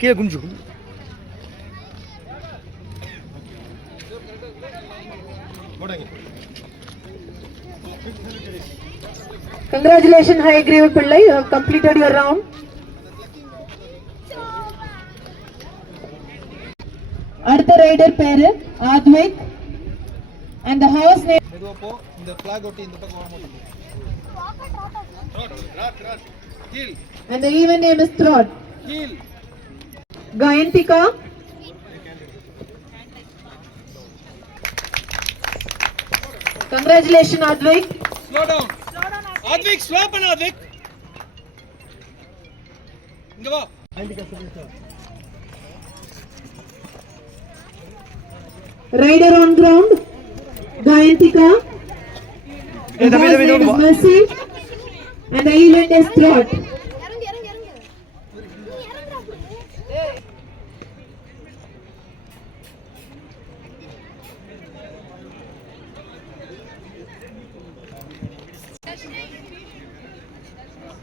கீழே குஞ்சு Congratulations, Hayagriva Pillai. You have completed your round. அடுத்த ரைடர் பேரு Advik and the horse name இந்த flag ஒட்டி இந்த பக்கம் வாங்க heel and the event name is Trot. heel Gayantika. Congratulations, Advik. slow down Advik slow பண்ணு Advik இங்க வா Rider on ground, Gayantika. The horse name is Mercy and the event is Trot.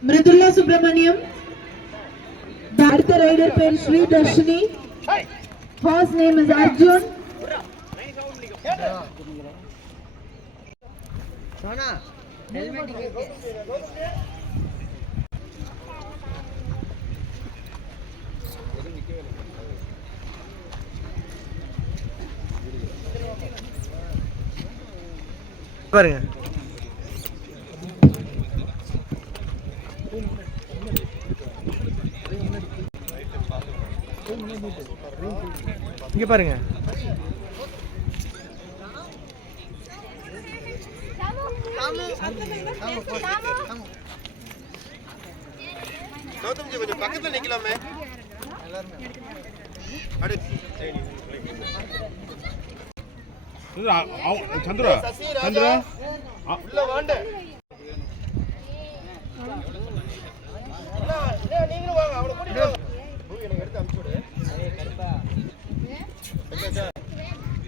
Mridula Subramaniam. The rider pair Sri Darshini. Horse name is Arjun. Sona, helmet பாருங்க இங்க பாருங்க Gautham G கொஞ்சம் பக்கத்துல நிக்கலாமே அடி சந்திரா சந்திரா உள்ள வாங்க நீங்களும் வாங்க அவளை கூட்டிட்டு வாங்க பூ எனக்கு எடுத்து அனுப்பிச்சு விடு கருப்பா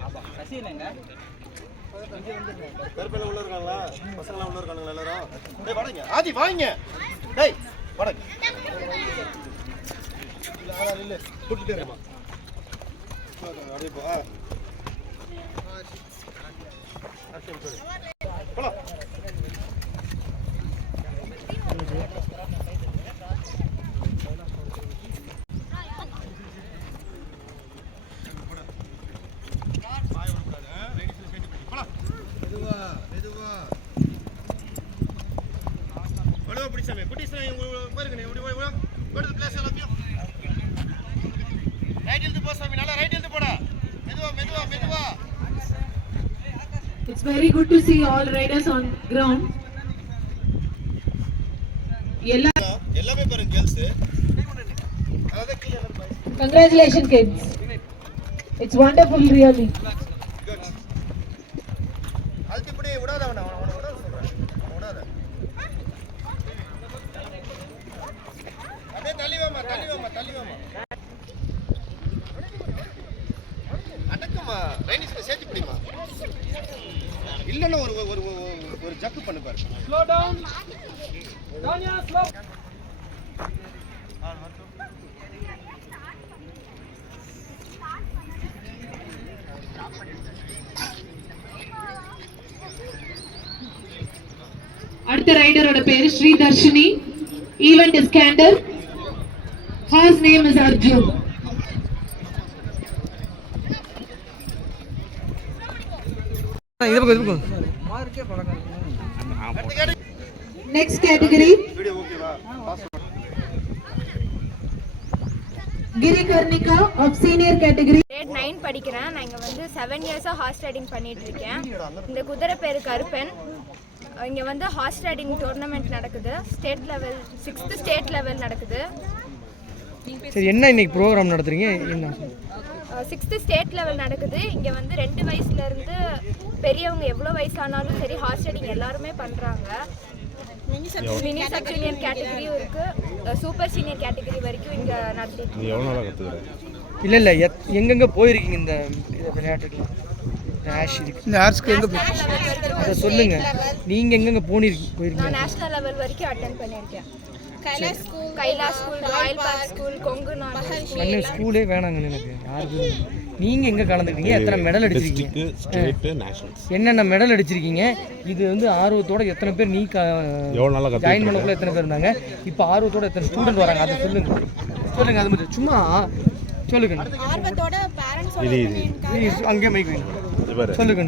ஆமா சசி இல்லங்க கருப்பையில உள்ள இருக்காங்களா பசங்க உள்ள இருக்காங்களா எல்லாரும் டேய் வாங்க ஆதி வாங்க டேய் வாங்க இல்ல கூட்டிட்டு வரேமா அப்படியே போ போலாம் It's very good to see all riders on ground. எல்லாமே பாருங்க girls. Congratulations, kids. It's wonderful, really. Good. அதுக்கு இப்படி விடாத அவன விடாத சொல்றேன். விடாத. அப்படியே தள்ளி வாமா. அடக்கமா. ரைனிஸ்ல சேர்த்து பிடிமா. இல்லன்னா ஒரு ஜக்கு பண்ணு பாரு. Slow down. தானியா ஸ்லோ. அடுத்த ரைடரோட பேரு Sri Dharshini. Event is candle. Horse name is Arjun. Next category Giri Karnika of senior category. Grade 9 படிக்கிறேன். நான் இங்கே வந்து 7 இயர்ஸாக ஹார்ஸ் ரைடிங் பண்ணிட்டு இருக்கேன். இந்த குதிரை பேர் கருப்பன். இங்கே வந்து ஹார்ஸ் ரைடிங் டோர்னமெண்ட் நடக்குது. State level 6th state level நடக்குது. சரி, என்ன இன்னைக்கு ப்ரோக்ராம் நடத்துறீங்க? என்ன 6th ஸ்டேட் லெவல் நடக்குது. இங்கே வந்து 2 வயசுலேருந்து பெரியவங்க எவ்வளோ வயசானாலும் சரி ஹார்ஸ் ரைடிங் எல்லாருமே பண்ணுறாங்க. மினி சப் ஜூனியர் கேட்டகரியும் இருக்குது, சூப்பர் சீனியர் கேட்டகரி வரைக்கும் இங்கே நடத்திட்டு. எவ்வளோ நாளாக கற்றுக்கிறேன்? இல்லை எங்கெங்கே போயிருக்கீங்க இந்த விளையாட்டுக்குலாம்? இந்த ஆர்ட்ஸ்க்கு எங்கே போய் அதை சொல்லுங்கள். நீங்கள் எங்கெங்கே போயிருக்கீங்க? நான் நேஷனல் லெவல் வரைக்கும் அட்டென்ட் பண்ணியிருக்கேன். Kailash school, Royal park school, Kongu அண்ணே ஸ்கூலே வேணாங்கன்னு எனக்கு யாருக்கு. நீங்கள் எங்கே கலந்துருக்கீங்க? எத்தனை மெடல் அடிச்சிருக்கீங்க? என்னென்ன மெடல் அடிச்சிருக்கீங்க? இது வந்து ஆர்வத்தோட எத்தனை பேர் நீ எவ்வளோ நாளாக ஜாயின் பண்ணக்குள்ள எத்தனை பேர் இருந்தாங்க? இப்போ ஆர்வத்தோட எத்தனை ஸ்டூடெண்ட் வராங்க? அதை சொல்லுங்கள். அது மட்டும் சும்மா சொல்லுங்க. ஆர்வத்தோட பேரண்ட்ஸ் அங்கேயே மைக் சொல்லுங்க.